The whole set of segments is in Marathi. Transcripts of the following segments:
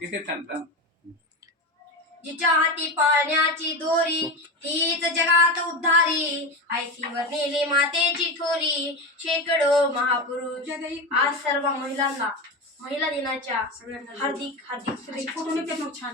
तिथे थांब. थांब. जिच्या हाती पाळण्याची दोरी तीच जगात उद्धारी. आयसीवर नेली मातेची थोरी शेकडो महापुरुष आज सर्व महिलांना महिला दिनाच्या हार्दिक हार्दिक शुभेच्छा.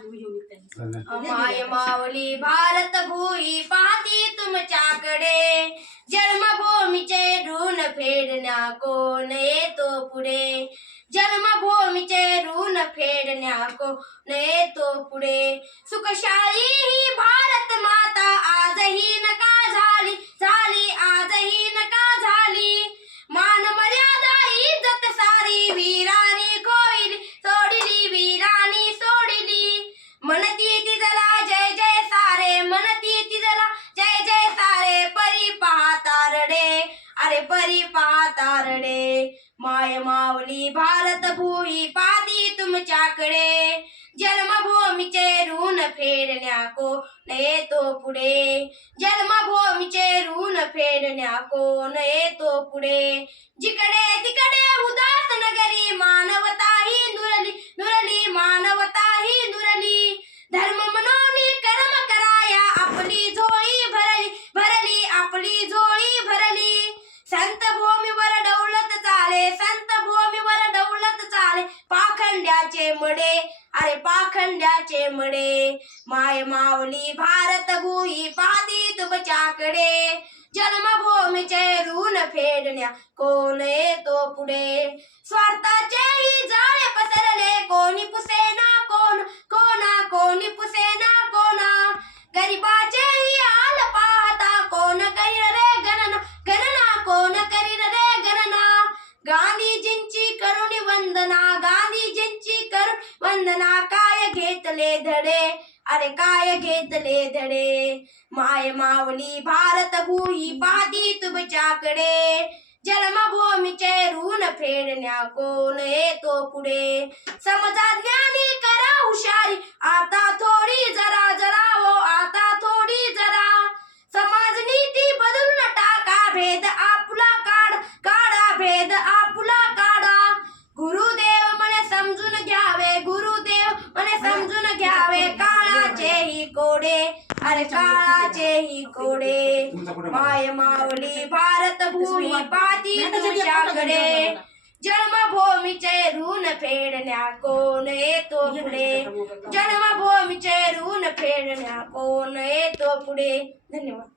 माय मावली भारत भूई पाहती तुमच्याकडे. जन्मभूमीचे ऋण फेडण्या कोण येतो पुढे? जन्मभूमीचे ऋण फेडण्या कोण येतो पुढे. सुखशाली ही भारत माता आजही नका झाली? झाली आजही नका झाली? मान मर्यादा इज्जत सारी वीरानी कोइली सोडली वीरानी सोडली. म्हणती ती जला जय जय सारे म्हणती ती जला जय जय सारे परी पाहता रडे अरे परी पाहता रडे माय मावली भारत भूई पादी तुमच्याकडे जन्मभूमीचे ऋण फेडण्या नये तो पुढे. जन्मभूमीचे ऋण फेडण्या नये तो पुढे. जिकडे तिकडे उदास नगरी मानवता डौलत पाखंड्याचे मडे. अरे पाखंड्याचे मडे. माय मावली भारत भूई पाहती तुमच्याकडे जन्मभूमीचे ऋण फेडण्या कोण येतो पुढे? स्वार्थाचे ही जाळे पसरले कोणी पुसेना कोण? कोणा कोणी पुसेना कोणा? गरिबाचेही घेतले धडे अरे काय घेतले धडे? माय मावली भारत भूई पाहती तुमच्याकडे. जन्मभूमीचे ऋण फेडण्या कोण येतो पुढे? समजा ज्ञानी घ्यावे काळाचेही कोडे. अरे काळाचेही कोडे. माय मावली भारत भूमी पाती तुझ्याकडे. जन्मभूमीचे ऋण फेडण्या कोण येतो पुढे? जन्मभूमीचे ऋण फेडण्या कोण येतो पुढे? धन्यवाद.